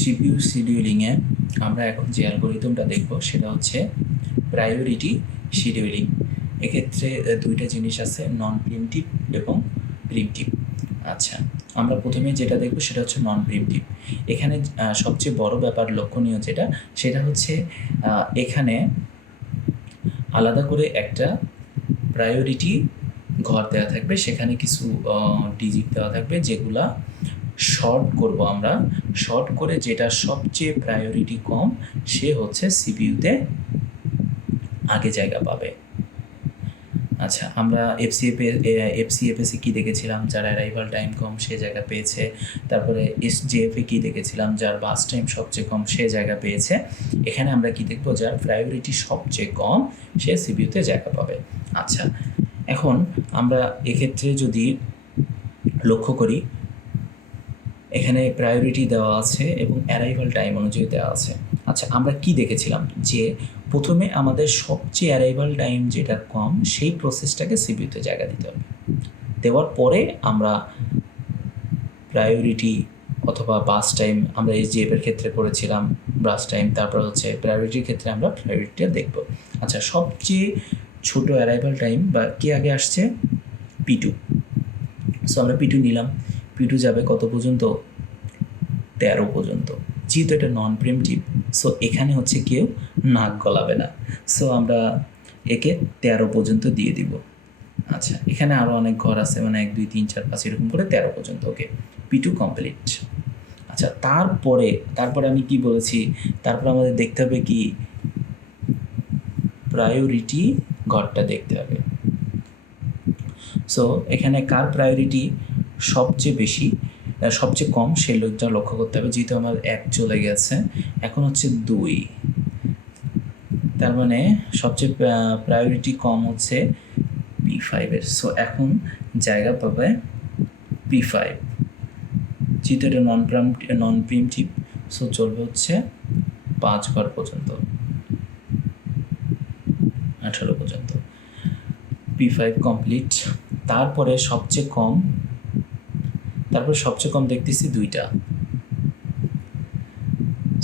CPU শিডিউলিংয়ে আমরা এখন যে অ্যালগরিদমটা দেখব সেটা হচ্ছে প্রায়োরিটি শিডিউলিং। এক্ষেত্রে দুইটা জিনিস আছে, নন প্রিএমটিভ এবং প্রিএমটিভ। আচ্ছা, আমরা প্রথমে যেটা দেখব সেটা হচ্ছে নন প্রিএমটিভ। এখানে সবচেয়ে বড় ব্যাপার লক্ষণীয় সেটা হচ্ছে এখানে আলাদা করে একটা প্রায়োরিটি ঘর দেওয়া থাকবে, সেখানে কিছু ডিজিট দেওয়া থাকবে যেগুলা শর্ট করব আমরা। শর্ট করে যেটা সবচেয়ে প্রায়োরিটি কম সে হচ্ছে সিপিইউতে আগে জায়গা পাবে। আচ্ছা, আমরা এফসিএফএসে কী দেখেছিলাম? যার অ্যারাইভাল টাইম কম সে জায়গা পেয়েছে। তারপরে এসজিএফে কী দেখেছিলাম? যার বাস টাইম সবচেয়ে কম সে জায়গা পেয়েছে। এখানে আমরা কি দেখব? যার প্রায়োরিটি সবচেয়ে কম সে সিপিইউতে জায়গা পাবে। আচ্ছা, এখন আমরা এক্ষেত্রে যদি লক্ষ্য করি, এখানে প্রায়োরিটি দেওয়া আছে এবং অ্যারাইভাল টাইম অনুযায়ী দেওয়া আছে। আচ্ছা, আমরা কি দেখেছিলাম? যে প্রথমে আমাদের সবচেয়ে অ্যারাইভাল টাইম যেটা কম সেই প্রসেসটাকে সিপিইউতে জায়গা দিতে হবে। দেওয়ার পরে আমরা প্রায়োরিটি অথবা বাস টাইম, আমরা এসজিএফের ক্ষেত্রে করেছিলাম বাস টাইম, তারপর হচ্ছে প্রায়োরিটির ক্ষেত্রে আমরা প্রায়োরিটিটা দেখব। আচ্ছা, সবচেয়ে ছোটো অ্যারাইভাল টাইম বা কে আগে আসছে? P2। সো আমরা P2 নিলাম। P2 যাবে কত পর্যন্ত? 13 পর্যন্ত। যেহেতু এটা নন প্রিএমটিভ, সো এখানে হচ্ছে কেউ নাক গলাবে না। সো আমরা একে 13 পর্যন্ত দিয়ে দিব। আচ্ছা, এখানে আরও অনেক ঘর আছে, মানে 1 2 3 4 5 এরকম করে 13 পর্যন্ত। ওকে, P2 কমপ্লিট। আচ্ছা, তারপরে আমি কি বলেছি? তারপর আমাদের দেখতে হবে কি? প্রায়োরিটি ঘরটা দেখতে হবে। সো এখানে কার প্রায়োরিটি সবচেয়ে বেশি, সবচেয়ে কম সেই লোকটা লক্ষ্য করতে হবে। যেহেতু আমার 1 চলে গেছে, এখন হচ্ছে 2, তার মানে সবচেয়ে প্রায়োরিটি কম হচ্ছে P5-এর। সো এখন জায়গা পাবে P5। যেহেতু এটা নন প্রিএমটিভ, সো চলবে হচ্ছে 5 ঘর পর্যন্ত, 18 পর্যন্ত। P5 complete. তারপরে সবচেয়ে কম দেখতেছি 2টা।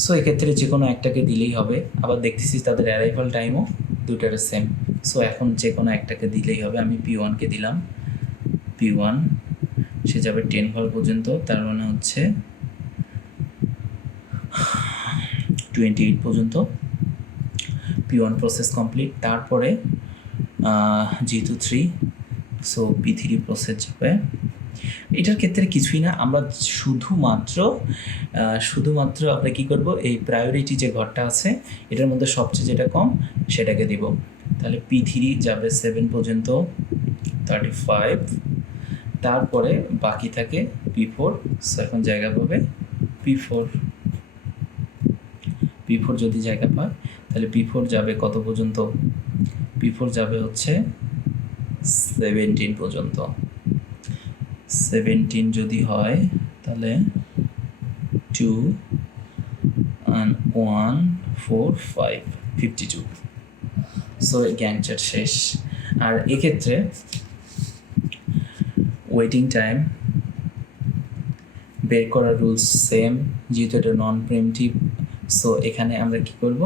সো এক্ষেত্রে যে কোনো একটাকে দিলেই হবে। আবার দেখতেছি তাদের অ্যারাইভাল টাইমও দুটার সেম। সো এখন যে কোনো একটাকে দিলেই হবে। আমি P1-কে দিলাম। P1 সে যাবে 10 ঘর পর্যন্ত, তার মানে হচ্ছে 28 পর্যন্ত। P1 process complete. তারপরে যেহেতু 3, সো P3 প্রসেস যাবে। এটার ক্ষেত্রে কিছুই না, আমরা শুধুমাত্র আমরা কী করব? এই প্রায়োরিটি যে ঘরটা আছে এটার মধ্যে সবচেয়ে যেটা কম সেটাকে দিব। তাহলে P3 যাবে 7 পর্যন্ত, 35। তারপরে বাকি থাকে P4। সো এখন জায়গা পাবে P4। যদি জায়গা পায় তাহলে P4 যাবে কত পর্যন্ত? P4 যাবে হচ্ছে 17 পর্যন্ত। 17 যদি হয় তাহলে 2 and 1 4 5 52। সো গ্যাং চার্ট শেষ। আর এক্ষেত্রে ওয়েটিং টাইম বের করার রুলস সেম, যেহেতু এটা নন প্রিএমটিভ। সো এখানে আমরা কি করব?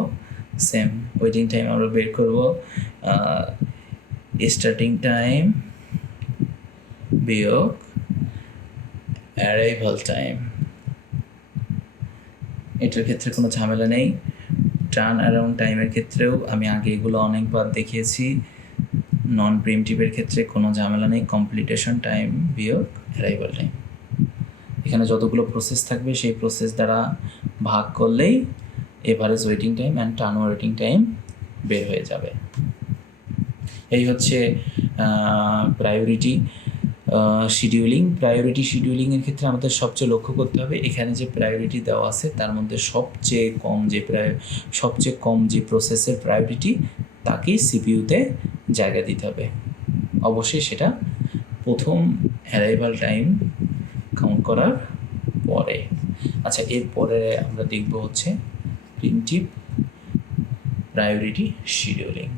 সেম ওয়েটিং টাইম আমরা বের করব। স্টার্টিং টাইম বিয়োগ অ্যারাইভাল টাইম। এটার ক্ষেত্রে কোনো ঝামেলা নেই। টার্ন অ্যারাউন্ড টাইমের ক্ষেত্রেও আমি আগে এগুলো অনেকবার দেখিয়েছি। নন প্রিএমটিভের ক্ষেত্রে কোনো ঝামেলা নেই। কমপ্লিটেশন টাইম বিয়োগ অ্যারাইভাল টাইম। এখানে যতগুলো প্রসেস থাকবে সেই প্রসেস দ্বারা ভাগ করলেই average waiting time and turn waiting time বের হয়ে যাবে। এই হচ্ছে প্রায়োরিটি শিডিউলিংয়ের ক্ষেত্রে আমাদের সবচেয়ে লক্ষ্য করতে হবে এখানে যে প্রায়োরিটি দেওয়া আছে তার মধ্যে সবচেয়ে কম যে প্রসেসের প্রায়োরিটি তাকেই সিপিইউতে জায়গা দিতে হবে। অবশ্যই সেটা প্রথম অ্যারাইভাল টাইম কাউন্ট করার পরে। আচ্ছা, এরপরে আমরা দেখব হচ্ছে প্রিএমটিভ প্রায়োরিটি শিডিউলিং।